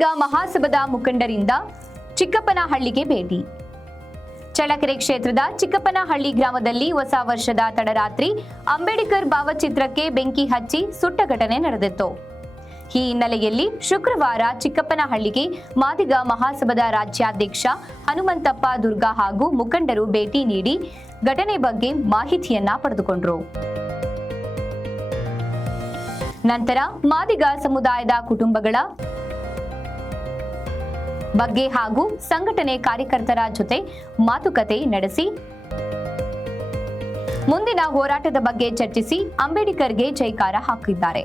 ಕುಟುಂಬದ ಮುಖಂಡರಿಂದ ಚಿಕ್ಕಪ್ಪನಹಳ್ಳಿಗೆ ಭೇಟಿ. ಚಳ್ಳಕೆರೆ ಕ್ಷೇತ್ರದ ಚಿಕ್ಕಪ್ಪನಹಳ್ಳಿ ಗ್ರಾಮದಲ್ಲಿ ಹೊಸ ವರ್ಷದ ತಡರಾತ್ರಿ ಅಂಬೇಡ್ಕರ್ ಭಾವಚಿತ್ರಕ್ಕೆ ಬೆಂಕಿ ಹಚ್ಚಿ ಸುಟ್ಟ ಘಟನೆ ನಡೆದಿತ್ತು. ಈ ಹಿನ್ನೆಲೆಯಲ್ಲಿ ಶುಕ್ರವಾರ ಚಿಕ್ಕಪ್ಪನಹಳ್ಳಿಗೆ ಮಾದಿಗ ಮಹಾಸಭಾದ ರಾಜ್ಯಾಧ್ಯಕ್ಷ ಹನುಮಂತಪ್ಪ ದುರ್ಗಾ ಹಾಗೂ ಮುಖಂಡರು ಭೇಟಿ ನೀಡಿ ಘಟನೆ ಬಗ್ಗೆ ಮಾಹಿತಿಯನ್ನ ಪಡೆದುಕೊಂಡರು. ನಂತರ ಮಾದಿಗ ಸಮುದಾಯದ ಕುಟುಂಬಗಳ ಬಗ್ಗೆ ಹಾಗೂ ಸಂಘಟನೆ ಕಾರ್ಯಕರ್ತರ ಜೊತೆ ಮಾತುಕತೆ ನಡೆಸಿ. ಮುಂದಿನ ಹೋರಾಟದ ಬಗ್ಗೆ ಚರ್ಚಿಸಿ ಅಂಬೇಡ್ಕರ್ಗೆ ಜೈಕಾರ ಹಾಕಿದ್ದಾರೆ.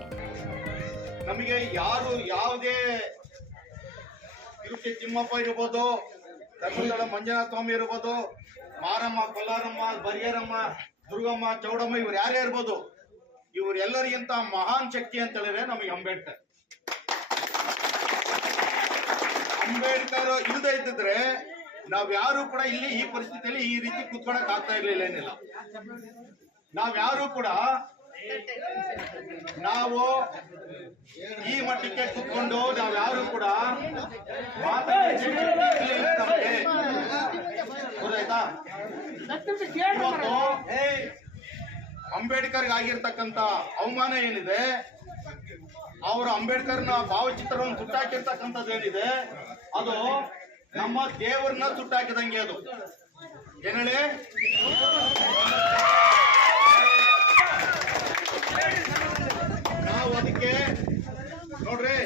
ನಮಗೆ ಯಾರು ಯಾವುದೇ ತಿರುಪತಿ ತಿಮ್ಮಪ್ಪ ಇರ್ಬೋದು, ಧರ್ಮಸ್ಥಳ ಮಂಜುನಾಥ ಸ್ವಾಮಿ ಇರ್ಬೋದು, ಮಾರಮ್ಮ ಕೊಲ್ಲಾರಮ್ಮ ಬರಿಯರಮ್ಮ, ದುರ್ಗಮ್ಮ, ಚೌಡಮ್ಮ ಇವ್ರು ಯಾರೇ ಇರ್ಬೋದು ಇವರೆಲ್ಲರಿಗಿಂತ ಮಹಾನ್ ಶಕ್ತಿ ಅಂತ ಹೇಳಿದ್ರೆ ನಮಗೆ ಅಂಬೇಡ್ಕರ್. ಅಂಬೇಡ್ಕರ್ ಇಲ್ಲದೆ ಇದ್ದಿದ್ರೆ ನಾವ್ ಯಾರು ಕೂಡ ಇಲ್ಲಿ ಈ ಪರಿಸ್ಥಿತಿಯಲ್ಲಿ ಈ ರೀತಿ ಕುತ್ಕೊಳಕ್ ಆಗ್ತಾ ಇರ್ಲಿಲ್ಲ ಏನಿಲ್ಲ. ನಾವ್ ಯಾರು ಕೂಡ ನಾವು ಈ ಮಟ್ಟಕ್ಕೆ ಕುತ್ಕೊಂಡು ನಾವ್ ಯಾರು ಕೂಡ ಅಂಬೇಡ್ಕರ್ ಆಗಿರ್ತಕ್ಕಂತ ಅವಮಾನ ಏನಿದೆ, ಅವರು ಅಂಬೇಡ್ಕರ್ನ ಭಾವಚಿತ್ರವನ್ನು ಸುಟ್ಟಾಕಿರ್ತಕ್ಕಂಥದ್ದು ಏನಿದೆ ಅದು ನಮ್ಮ ದೇವರನ್ನ ಸುಟ್ಟಾಕಿದಂಗೆ ಅದು. ಏನೇಳಿ ನಾವು ಅದಕ್ಕೆ ನೋಡ್ರಿ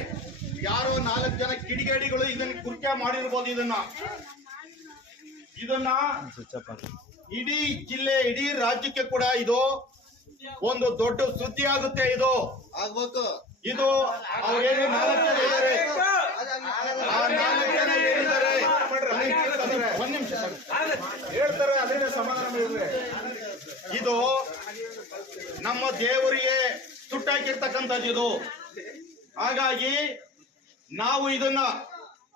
ಯಾರೋ ನಾಲ್ಕು ಜನ ಕಿಡಿಗೇಡಿಗಳು ಇದನ್ನ ಕುರ್ಕೆ ಮಾಡಿರ್ಬೋದು ಇದನ್ನ. ಇದನ್ನ ಇಡೀ ಜಿಲ್ಲೆ ಇಡೀ ರಾಜ್ಯಕ್ಕೆ ಕೂಡ ಇದು ಒಂದು ದೊಡ್ಡ ಸುದ್ದಿ ಆಗುತ್ತೆ ಇದು. ಆಗ್ಬೇಕು. ಇದು ಅವ್ರೇನು ನಾಲ್ಕು ಜನ ಇದ್ದಾರೆ ಆ ನಾಲ್ಕು ಜನ ಏನಿದ್ದಾರೆ ಒಂದ್ ನಿಮಿಷ. ಹೇಳ್ತಾರೆ ಅದರಿಂದ ಸಮಾಧಾನ ಇದು ನಮ್ಮ ದೇವರಿಗೆ ಸುಟ್ಟಾಕಿರ್ತಕ್ಕಂಥದ್ದು ಇದು ಹಾಗಾಗಿ ನಾವು ಇದನ್ನ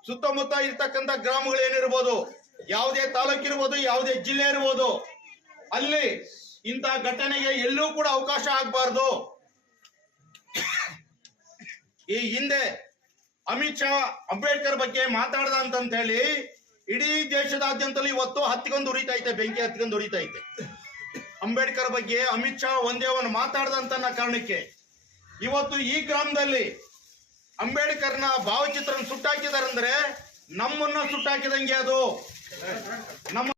ಸುತ್ತಮುತ್ತ ಇರ್ತಕ್ಕಂಥ ಗ್ರಾಮಗಳು ಏನಿರ್ಬೋದು, ಯಾವುದೇ ತಾಲೂಕು ಇರ್ಬೋದು, ಯಾವುದೇ ಜಿಲ್ಲೆ ಇರ್ಬೋದು, ಅಲ್ಲಿ ಇಂತಹ ಘಟನೆಗೆ ಎಲ್ಲೂ ಕೂಡ ಅವಕಾಶ ಆಗಬಾರ್ದು ಈ ಹಿಂದೆ ಅಮಿತ್ ಶಾ, ಅಂಬೇಡ್ಕರ್ ಬಗ್ಗೆ ಮಾತಾಡ್ದ ಅಂತ ಹೇಳಿ ಇಡೀ ದೇಶದಾದ್ಯಂತಲೂ ಇವತ್ತು ಹತ್ತಿಗೊಂದು ಉರಿತೈತೆ, ಬೆಂಕಿ ಹತ್ತಿಗೊಂದು ಉರಿತೈತೆ. ಅಂಬೇಡ್ಕರ್ ಬಗ್ಗೆ ಅಮಿತ್ ಶಾ ಒಂದೇ ಒಂದು ಮಾತಾಡ್ದಂತ ಕಾರಣಕ್ಕೆ ಇವತ್ತು ಈ ಗ್ರಾಮದಲ್ಲಿ ಅಂಬೇಡ್ಕರ್ನ ಭಾವಚಿತ್ರನ ಸುಟ್ಟಾಕಿದಾರಂದ್ರೆ ನಮ್ಮನ್ನ ಸುಟ್ಟಾಕಿದಂಗೆ ಅದು. ನಮ್ಮ